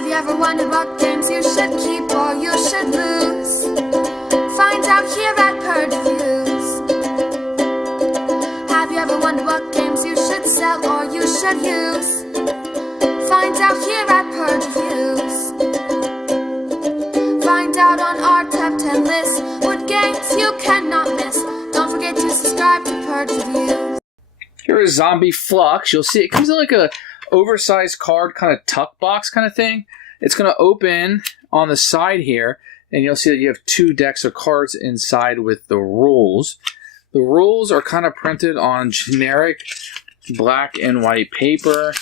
Have you ever wondered what games you should keep or you should lose? Find out here at Purge Reviews. Have you ever wondered what games you should sell or you should use? Find out here at Purge Reviews. Find out on our top 10 list what games you cannot miss. Don't forget to subscribe to Purge Reviews. Here is Zombie Fluxx. You'll see it comes in like a oversized card kind of tuck box kind of thing. It's going to open on the side here, and you'll see that you have 2 decks of cards inside with the rules. The rules are kind of printed on generic black and white paper.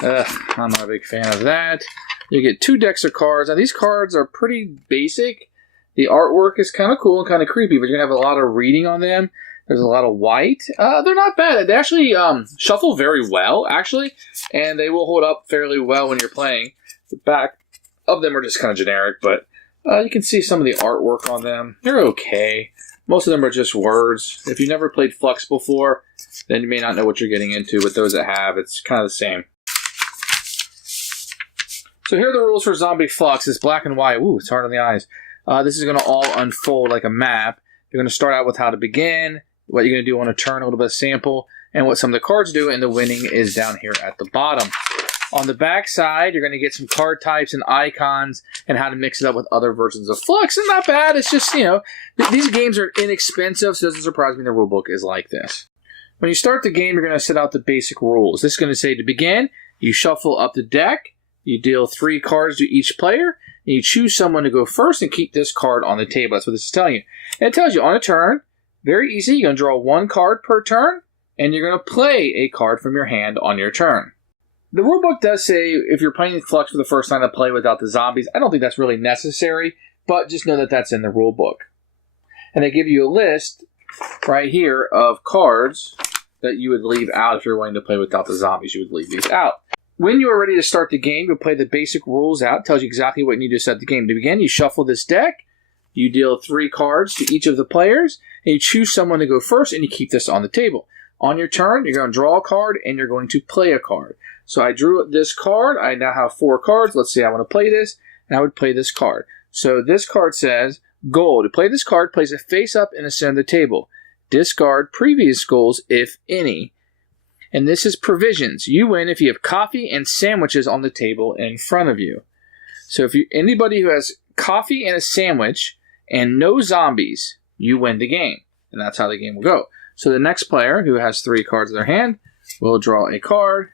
I'm not a big fan of that. You get 2 decks of cards. Now these cards are pretty basic. The artwork is kind of cool and kind of creepy, but you're going to have a lot of reading on them. There's a lot of white. They're not bad. They actually shuffle very well, actually, and they will hold up fairly well when you're playing. The back of them are just kind of generic, but you can see some of the artwork on them. They're okay. Most of them are just words. If you've never played Fluxx before, then you may not know what you're getting into, but those that have, it's kind of the same. So here are the rules for Zombie Fluxx. It's black and white. Ooh, it's hard on the eyes. This is going to all unfold like a map. You're going to start out with how to begin, what you're going to do on a turn, a little bit of sample, and what some of the cards do, and the winning is down here at the bottom. On the back side, you're going to get some card types and icons and how to mix it up with other versions of Fluxx. And not bad. It's just, you know, these games are inexpensive, so it doesn't surprise me the rulebook is like this. When you start the game, you're going to set out the basic rules. This is going to say to begin, you shuffle up the deck, you deal 3 cards to each player, and you choose someone to go first and keep this card on the table. That's what this is telling you. And it tells you on a turn, very easy, you're going to draw 1 card per turn, and you're going to play a card from your hand on your turn. The rulebook does say if you're playing Fluxx for the first time to play without the zombies. I don't think that's really necessary, but just know that that's in the rulebook. And they give you a list right here of cards that you would leave out if you're wanting to play without the zombies. You would leave these out. When you are ready to start the game, you'll play the basic rules out. It tells you exactly what you need to set the game. To begin, you shuffle this deck. You deal 3 cards to each of the players, and you choose someone to go first, and you keep this on the table. On your turn, you're going to draw a card, and you're going to play a card. So I drew this card. I now have 4 cards. Let's say I want to play this, and I would play this card. So this card says, goal. To play this card, place it face up in the center of the table. Discard previous goals, if any. And this is provisions. You win if you have coffee and sandwiches on the table in front of you. So if anybody who has coffee and a sandwich and no zombies, you win the game. And that's how the game will go. So the next player, who has 3 cards in their hand, will draw a card.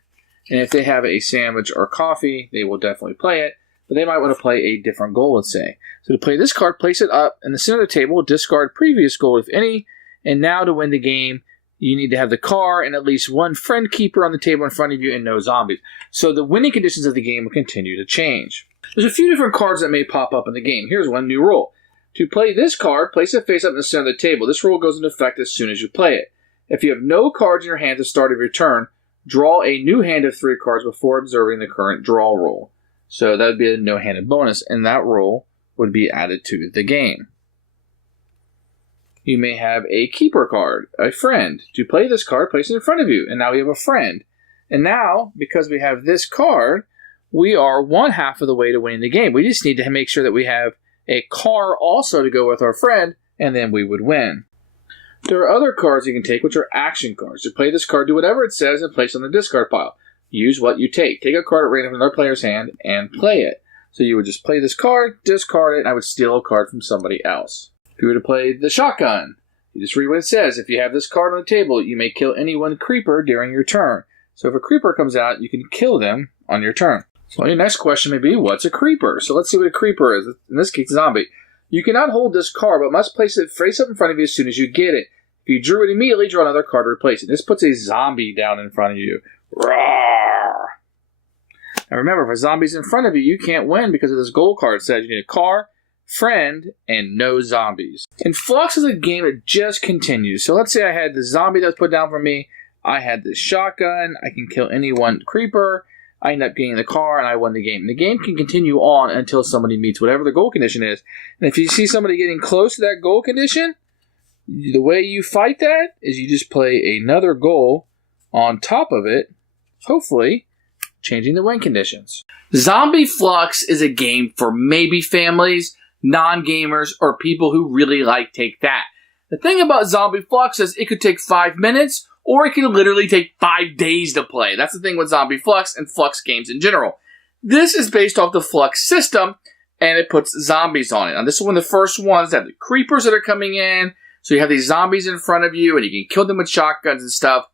And if they have a sandwich or coffee, they will definitely play it. But they might want to play a different goal, let's say. So to play this card, place it up in the center of the table, discard previous goal, if any. And now to win the game, you need to have the car and at least 1 friend keeper on the table in front of you and no zombies. So the winning conditions of the game will continue to change. There's a few different cards that may pop up in the game. Here's one new rule. To play this card, place it face up in the center of the table. This rule goes into effect as soon as you play it. If you have no cards in your hand at the start of your turn, draw a new hand of 3 cards before observing the current draw rule. So that would be a no-handed bonus, and that rule would be added to the game. You may have a keeper card, a friend. To play this card, place it in front of you, and now we have a friend. And now, because we have this card, we are 1/2 of the way to winning the game. We just need to make sure that we have a car also to go with our friend, and then we would win. There are other cards you can take, which are action cards. To play this card, do whatever it says and place it on the discard pile. Use what you take. Take a card at random from another player's hand and play it. So you would just play this card, discard it, and I would steal a card from somebody else. If you were to play the shotgun, you just read what it says. If you have this card on the table, you may kill any 1 creeper during your turn. So if a creeper comes out, you can kill them on your turn. So your next question may be, what's a creeper? So let's see what a creeper is. In this case, a zombie. You cannot hold this card, but must place it face up in front of you as soon as you get it. If you drew it immediately, draw another card to replace it. This puts a zombie down in front of you. Roar! Now remember, if a zombie's in front of you, you can't win because of this goal card. It says you need a car, friend, and no zombies. And Fluxx is a game that just continues. So let's say I had the zombie that was put down for me. I had this shotgun. I can kill any 1 creeper. I end up getting the car, and I won the game. And the game can continue on until somebody meets whatever the goal condition is. And if you see somebody getting close to that goal condition, the way you fight that is you just play another goal on top of it, hopefully, changing the win conditions. Zombie Fluxx is a game for maybe families, non-gamers, or people who really like Take That. The thing about Zombie Fluxx is it could take 5 minutes, or it could literally take 5 days to play. That's the thing with Zombie Fluxx and Fluxx games in general. This is based off the Fluxx system, and it puts zombies on it. Now, this is one of the first ones that have the creepers that are coming in, so you have these zombies in front of you, and you can kill them with shotguns and stuff.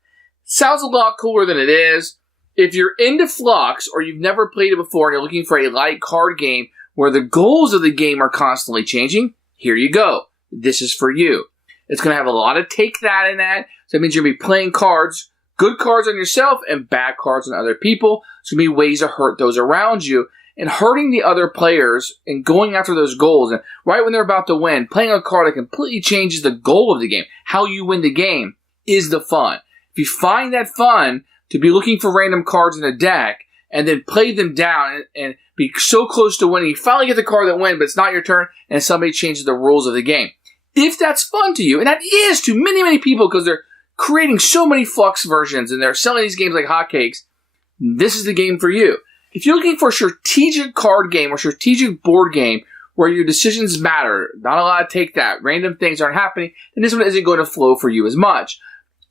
Sounds a lot cooler than it is. If you're into Fluxx, or you've never played it before, and you're looking for a light card game where the goals of the game are constantly changing, here you go. This is for you. It's going to have a lot of Take That in that. So that means you're going to be playing cards, good cards on yourself and bad cards on other people. It's going to be ways to hurt those around you. And hurting the other players and going after those goals. And right when they're about to win, playing a card that completely changes the goal of the game. How you win the game is the fun. If you find that fun to be looking for random cards in a deck and then play them down and be so close to winning, you finally get the card that wins, but it's not your turn and somebody changes the rules of the game. If that's fun to you, and that is to many, many people because they're creating so many Fluxx versions and they're selling these games like hotcakes, this is the game for you. If you're looking for a strategic card game or strategic board game where your decisions matter, not a lot of Take That, random things aren't happening, then this one isn't going to flow for you as much.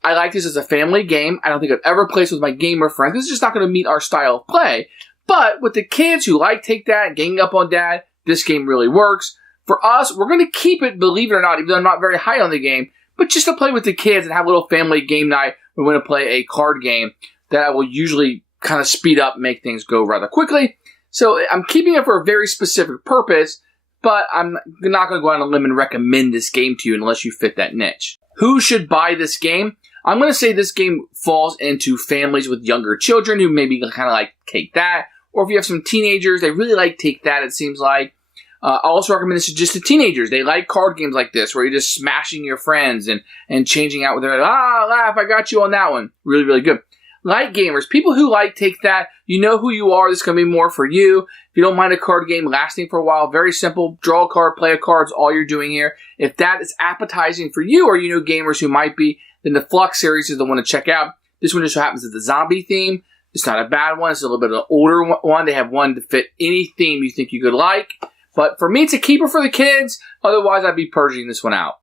I like this as a family game. I don't think I've ever played this with my gamer friends. This is just not going to meet our style of play. But with the kids who like Take That and ganging up on dad, this game really works. For us, we're going to keep it, believe it or not, even though I'm not very high on the game, but just to play with the kids and have a little family game night. We're going to play a card game that will usually kind of speed up and make things go rather quickly. So I'm keeping it for a very specific purpose, but I'm not going to go on a limb and recommend this game to you unless you fit that niche. Who should buy this game? I'm going to say this game falls into families with younger children who maybe kind of like Take That, or if you have some teenagers, they really like Take That, it seems like. I also recommend this to just to teenagers. They like card games like this where you're just smashing your friends and changing out with their, laugh, I got you on that one. Really, really good. Light gamers, people who like Take That, you know who you are. This is going to be more for you. If you don't mind a card game lasting for a while, very simple. Draw a card, play a card is all you're doing here. If that is appetizing for you or you know gamers who might be, then the Fluxx series is the one to check out. This one just happens to the zombie theme. It's not a bad one. It's a little bit of an older one. They have one to fit any theme you think you could like. But for me, it's a keeper for the kids. Otherwise, I'd be purging this one out.